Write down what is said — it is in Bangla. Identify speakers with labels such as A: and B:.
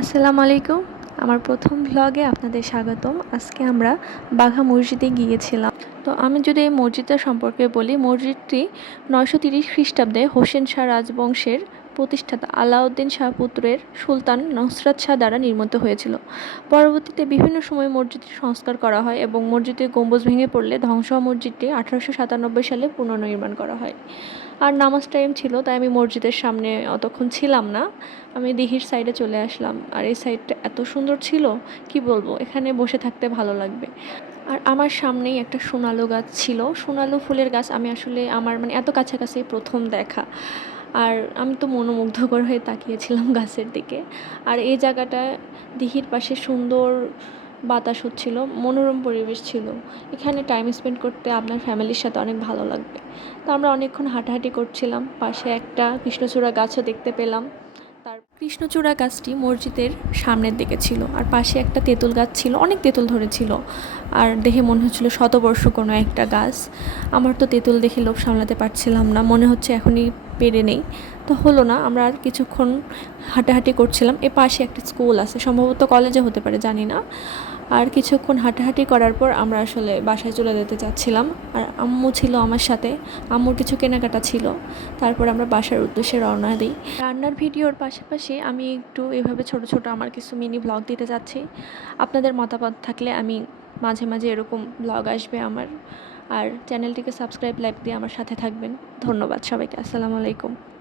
A: আসসালামু আলাইকুম। আমার প্রথম ভ্লগে আপনাদের স্বাগতম। আজকে আমরা বাঘা মসজিদে গিয়েছিলাম। তো আমি যদি এই মসজিদটা সম্পর্কে বলি, মসজিদটি নয়শো তিরিশ খ্রিস্টাব্দে হোসেন শাহ রাজবংশের প্রতিষ্ঠাতা আলাউদ্দিন শাহ পুত্রের সুলতান নসরাত শাহ দ্বারা নির্মিত হয়েছিল। পরবর্তীতে বিভিন্ন সময় মসজিদটি সংস্কার করা হয় এবং মসজিদের গম্বুজ ভেঙে পড়লে ধ্বংস মসজিদটি আঠারোশো সাতানব্বই সালে পুনর্নির্মাণ করা হয়। আর নামাজ টাইম ছিল, তাই আমি মসজিদের সামনে অতক্ষণ ছিলাম না। আমি দিঘির সাইডে চলে আসলাম। আর এই সাইডটা এত সুন্দর ছিল, কি বলব? এখানে বসে থাকতে ভালো লাগবে। আর আমার সামনেই একটা সোনালো গাছ ছিল। সোনালো ফুলের গাছ আমি আসলে আমার মানে এত কাছাকাছি প্রথম দেখা। আর আমি তো মনোমুগ্ধকর হয়ে তাকিয়েছিলাম গাছের দিকে। আর এই জায়গাটা দিঘির পাশে সুন্দর বাতাস হচ্ছিল, মনোরম পরিবেশ ছিল। এখানে টাইম স্পেন্ড করতে আপনার ফ্যামিলির সাথে অনেক ভালো লাগবে। তো আমরা অনেকক্ষণ হাঁটাহাঁটি করছিলাম, পাশে একটা কৃষ্ণচূড়া গাছও দেখতে পেলাম। তার কৃষ্ণচূড়া গাছটি মসজিদের সামনের দিকে ছিল, আর পাশে একটা তেঁতুল গাছ ছিল, অনেক তেঁতুল ধরেছিল। আর দেখে মনে হচ্ছিল শতবর্ষ কোনো একটা গাছ। আমার তো তেঁতুল দেখে লোভ সামলাতে পারছিলাম না, মনে হচ্ছে এখনই পেরে নেই। তো হলো না, আমরা আর কিছুক্ষণ হাঁটাহাঁটি করছিলাম। এ পাশে একটা স্কুল আছে, সম্ভবত কলেজে হতে পারে, জানি না। আর কিছুক্ষণ হাঁটাহাঁটি করার পর আমরা আসলে বাসায় চলে যেতে চাচ্ছিলাম। আর আম্মু ছিল আমার সাথে, আম্মুর কিছু কেনাকাটা ছিল। তারপর আমরা বাসার উদ্দেশ্যে রওনা দিই। রান্নার ভিডিওর পাশাপাশি আমি একটু এভাবে ছোট ছোট আমার কিছু মিনি ব্লগ দিতে যাচ্ছি। আপনাদের মতামত থাকলে আমি মাঝে মাঝে এরকম ব্লগ আসবে আমার। আর চ্যানেলটিকে সাবস্ক্রাইব লাইক দিয়ে আমার সাথে থাকবেন। ধন্যবাদ সবাইকে। আসসালামু আলাইকুম।